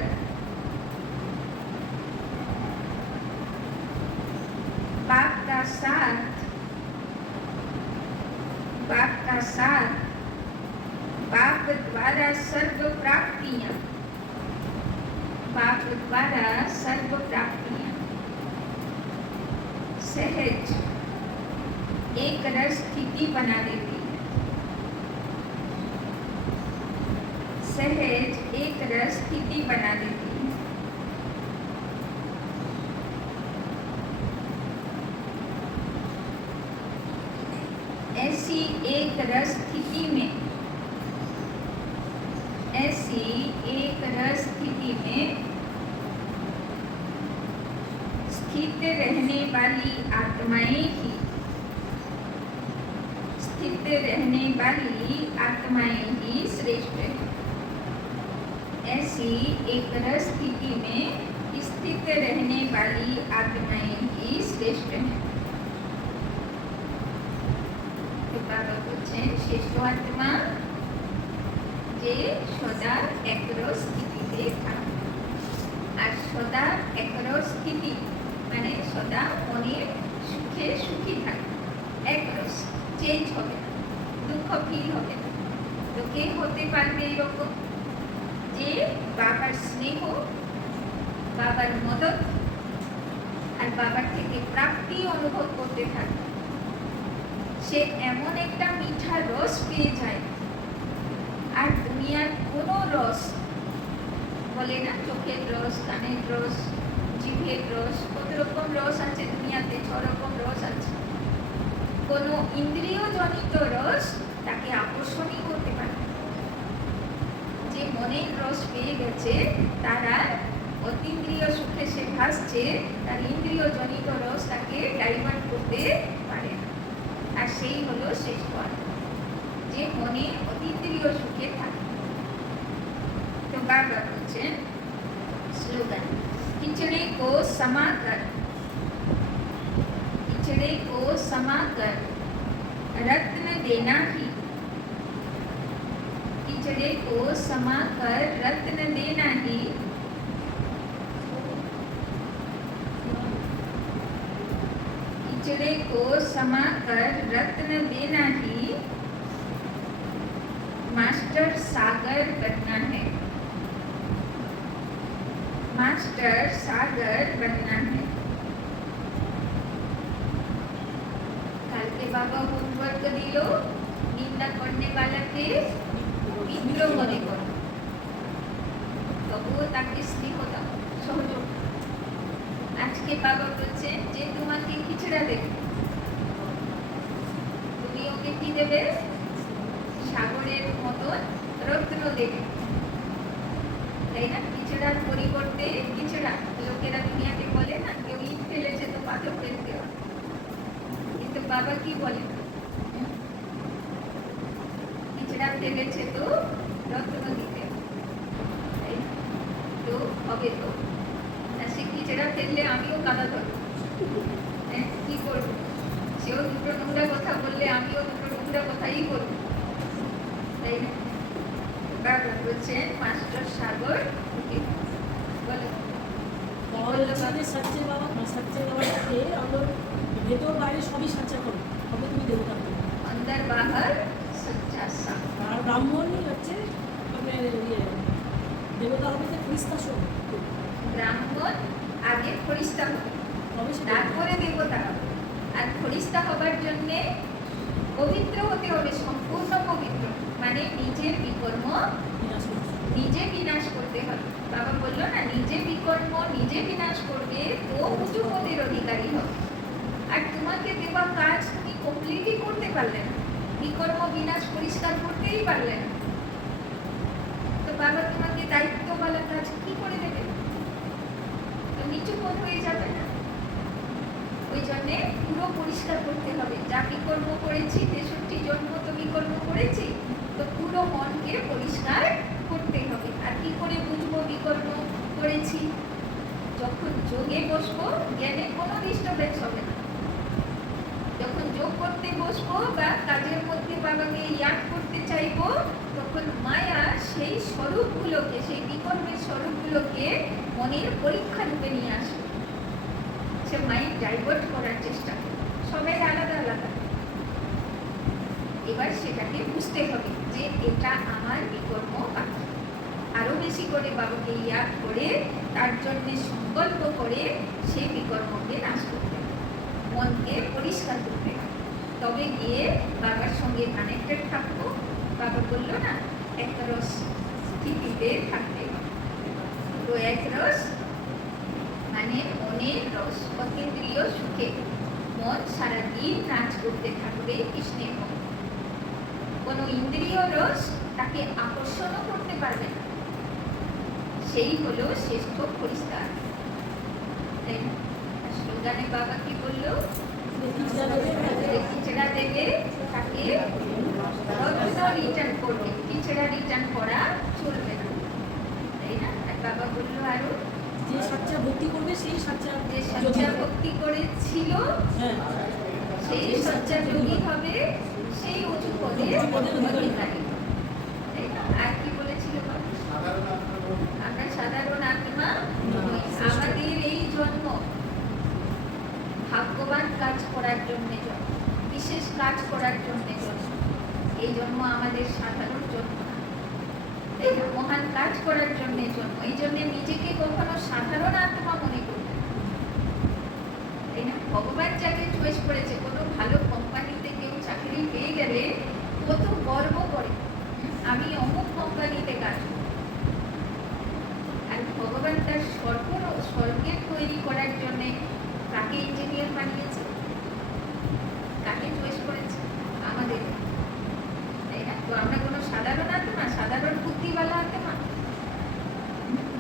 बाप का साथ बाप द्वारा सर्व प्राप्तियां, बाप द्वारा सर्व प्राप्तियां सहज एक रस स्थिति बना देती है, सहज एक रस स्थिति बना देती है। ऐसी एक रस स्थिति में, ऐसी एक रस स्थिति में स्थित रहने वाली आत्माएं ही, स्थित रहने वाली आत्माएं ही श्रेष्ठ है। ऐसी एक रस स्थिति में स्थित रहने वाली आत्माएं ही श्रेष्ठ है। तो बाबा पूछे श्रेष्ठ आत्मा जे सदा एकरस स्थितिते থাকে, আর সদা একরস স্থিতি মানে সদা মনের সুখে সুখী থাকে, একরস, চেঞ্জ হবে না, দুঃখ ফিল হবে না। তো কে হতে পারবে এরকম? যে বাবার স্নেহ, বাবার মদত আর বাবার থেকে প্রাপ্তি অনুভব করতে থাকে। সে এমন একটা মিঠা রস পেয়ে যায়, আর দুনিয়ার কোনো রস, বলে না চোখের রস, কানের রস, জিভের রস, কত রকম রস আছে দুনিয়াতে, 6 রকম রস আছে। কোনো ইন্দ্রিয় জনিত রস তাকে আকর্ষণই করতে পারে। যে মনের রস পেয়ে গেছে তারা অতীন্দ্রিয় সুখে সে ভাসছে, তার ইন্দ্রিয় জনিত রস তাকে ডাইভার্ট করতে পারে না। আর সেই হলো শ্রেষ্ঠ আত্মা, যে মনে অতীন্দ্রিয় সুখে থাকে। तो बाबा पूछे स्लोगन, किचड़े को समा कर, किचड़े को समा कर रत्न देना ही, किचड़े को समा कर रत्न देना ही किचड़े को समा कर रत्न देना ही मास्टर सागर बनना है, मास्टर सागर बनना है। कल के बाबा होमवर्क दिलो, निंदा करने वाला के मित्र मने करो, তবুও তাকে স্নেহ দাও, সহযোগ। আজকে বাবা বলছেন যে তোমাকে খিচড়া দেবে, তুমি ওকে কি দেবে? সাগরের মতন রত্ন দেবে, তাই না? খিচড়ার পরিবর্তে খিচড়া, লোকেরা দুনিয়াতে বলে না কেউ ইট ফেলেছে তো পাথর ফেলতে হয়, কিন্তু বাবা কি বলে? খিচড়া ফেলেছে তো রত্ন দিতে, তো হবে তো। সে খিচড়া ফেললে আমিও কাদা ধরবো, কি করবো? সেও দুটো নোংরা কথা বললে আমিও দুটো নোংরা কথাই বলবো, তাই না? বাবা বলছেন মাস্টার সাগর সবচেয়ে বাবা সবচেয়ে বাবাকে আমরা ভেতর বাইরে সবই সাচ্চা করো, তবে তুমি দেবতা হবে। अंदर बाहर सच्चा साफ। আর ব্রাহ্মণই হচ্ছে মানে দেবতা হবে, যে ফরিস্তা সব ব্রাহ্মণ আগে ফরিস্তা হবে, তবে সে তারপরে দেবতা হবে। আর ফরিস্তা হবার জন্যে পবিত্র হতে হবে, সম্পূর্ণ পবিত্র, মানে নিজের বিকর্ম বিনাশ করছে। নিজে বিনাশ করতে হবে। বাবা বললো না, নিজে বিকর্ম নিজে বিনাশ করবে তো উঁচু পদের অধিকারী হবে। আর তোমাকে দেওয়া কাজ তুমি কমপ্লিটই করতে পারলে না, বিকর্ম বিনাশ পরিষ্কার করতেই পারলে না, তো বাবা তোমাকে দায়িত্বওয়ালা কাজ কি করে দেবে? তো নিচু পদ হয়ে যাবে না। ওই জন্যে পুরো পরিষ্কার করতে হবে। যা বিকর্ম করেছি, 63 জন্ম তো বিকর্ম করেছি, তো পুরো মনকে পরিষ্কার করতে হবে। আর কি করে বুঝবো বিকর্ম করেছি? যখন যোগে বসবো, জ্ঞানে কোনো ডিস্টার্বেন্স হবে না। যখন যোগ করতে বসবো বা কাজের মধ্যে বাবাকে ইয়াদ করতে চাইবো, তখন মায়া সেই স্বরূপগুলোকে, সেই বিকর্মের স্বরূপগুলোকে মনের পরীক্ষা রূপে নিয়ে আসবে। সে মাইন্ড ডাইভার্ট করার চেষ্টা করে, সবাই আলাদা আলাদা। এবার সেটাকে বুঝতে হবে যে এটা আমার বিকর্ম কাজ। আরো বেশি করে বাবাকে ইয়াদ করে তার জন্য সংকল্প করে সেই বিকর্মকে নাশ করতে হবে, মনকে পরিষ্কার করতে হবে, তবে গিয়ে বাবার সঙ্গে কানেক্টেড থাকবো। বাবা বললো না একরস স্থিতিতে থাকতে হবে। তো একরস মানে মনের রস, অতীন্দ্রিয় সুখে মন সারাদিন নাচ করতে থাকবে কৃষ্ণের মন। কোনো ইন্দ্রিয় রস তাকে আকর্ষণও করতে পারবে না, সেই হলো শ্রেষ্ঠ পরিষ্কার। তাই না? স্লোগানে বাবা কি বললো? খিচড়া দেবে তাকে রিটার্ন করবে, খিচড়া রিটার্ন করা চলবে না, তাই না? আর বাবা বললো আরো যে সাচ্চা ভক্তি করবে সেই সাচ্চা যে সাচ্চা ভক্তি করেছিল সেই সাচ্চা যোগী হবে, সেই উঁচু পদে অধিকারী। তাই না? আর কি বলেছিল বাবা? আমরা সাধারণ আত্মা নই। আমাদের এই জন্ম ভাগ্যবান কাজ করার জন্য জন্ম, বিশেষ কাজ করার জন্য জন্ম। এই জন্ম আমাদের সাধারণ জন্ম না, এই মহান কাজ করার জন্য জন্ম। এই জন্য নিজেকে কখনো সাধারণ আত্মা মনে করবে না, তাই না? ভগবান যাকে চয়েস করেছে, কোনো ভালো কোম্পানিতে কেউ চাকরি পেয়ে গেলে কত গর্ব করে, আমি অমুক কোম্পানিতে কাজ করি। আর ভগবান তার স্বর্গের তৈরি করার জন্য কাকে ইঞ্জিনিয়ার বানিয়েছে, কাকে চয়েস করেছে? আমাদের, তাই না? তো আমরা কোনো সাধারণ আত্মা, সাধারণ বুদ্ধিওয়ালা আত্মা,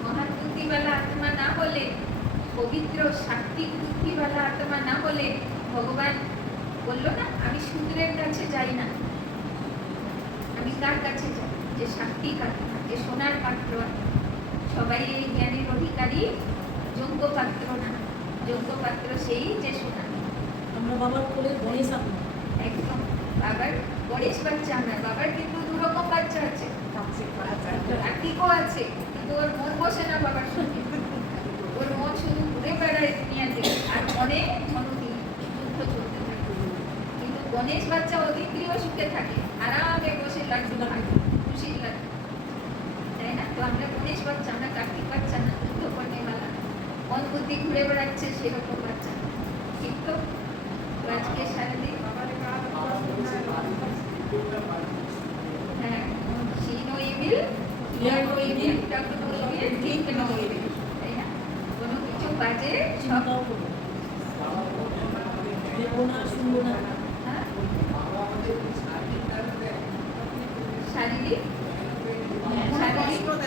মহান বুদ্ধিওয়ালা আত্মা না হলে, পবিত্র সাত্বিক বুদ্ধিওয়ালা আত্মা না হলে ভগবান বললো না আমি শূদ্রের কাছে যাই না, আমি কার কাছে যাই? যে সাত্বিক আত্মা, যে সোনার পাত্র। সবাই এই জ্ঞানের অধিকারী, যোগ্য পাত্র না। যোগ্য পাত্র সেই যে সোনা। আমরা বাবার কোলে গণেশ আত্মা, একদম বাবার গণেশ বাচ্চা না, বাবার কিন্তু দুরকম বাচ্চা আছে, কার্তিকও আছে, কিন্তু ওর মন বসে না বাবার সঙ্গে। ওর মন শুধু ঘুরে বেড়ায় দুনিয়াতে, আর অনেক ধনদিন যুদ্ধ চলতে থাকে। কিন্তু গণেশ বাচ্চা অতীন্দ্রিয় সুখে থাকে, আরামে বসে লাড্ডু খায়, খুশির লাড্ডু, তাই না? তো আমরা গণেশ বাচ্চা, আমরা কার্তিক বাচ্চা না, যুদ্ধ করতে বেলা মন বুদ্ধি ঘুরে বেড়াচ্ছে সেরকম বাচ্চা, ঠিক তো? আজকে সারাদিন হ্যাঁ, see no evil, hear no evil, talk no evil, think no evil, তাই না? কোনো কিছু বাজে সব চিন্তাও করবো দেখবো না, শুনবো না। হ্যাঁ, শারীরিক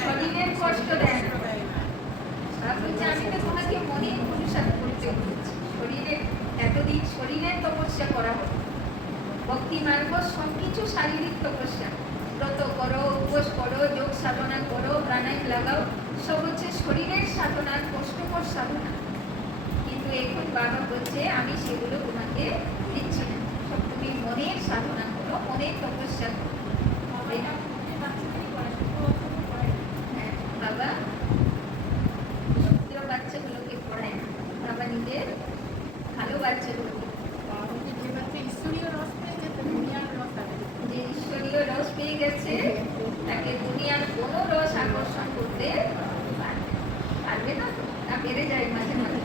শরীরের কষ্ট দেয় না। বলছে আমি তো তোমাকে মনের পুরুষার্থ করতে বলেছি, শরীরে এতদিন শরীরের তপস্যা করা হলো, ভক্তি মার্গ সবকিছু শারীরিক তপস্যা, ব্রত করো, উপোস করো, যোগ সাধনা করো, প্রাণায়াম লাগাও, সব হচ্ছে শরীরের সাধনা, কষ্টকর সাধনা। কিন্তু এখন বাবা বলছে আমি সেগুলো তোমাকে দিচ্ছি না, সব তুমি মনের সাধনা করো, মনের তপস্যা করো। হ্যাঁ, বাবা ক্ষুদ্র বাচ্চাগুলোকে পড়ায় না, বাবা নিজের ভালো বাচ্চাগুলোকে, যে ঈশ্বরীয় রস পেয়ে গেছে তাকে দুনিয়ার কোনো রস আকর্ষণ করতে পারবে না। তো না বেড়ে যায় মাঝে মাঝে,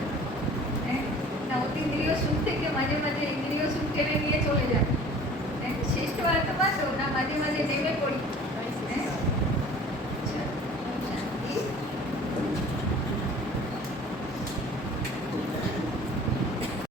হ্যাঁ, না অতীন্দ্রিয় সুখ থেকে মাঝে মাঝে ইন্দ্রিয় সুখ টেনে নিয়ে চলে যায়। শ্রেষ্ঠ আত্মা তো না মাঝে মাঝে নেমে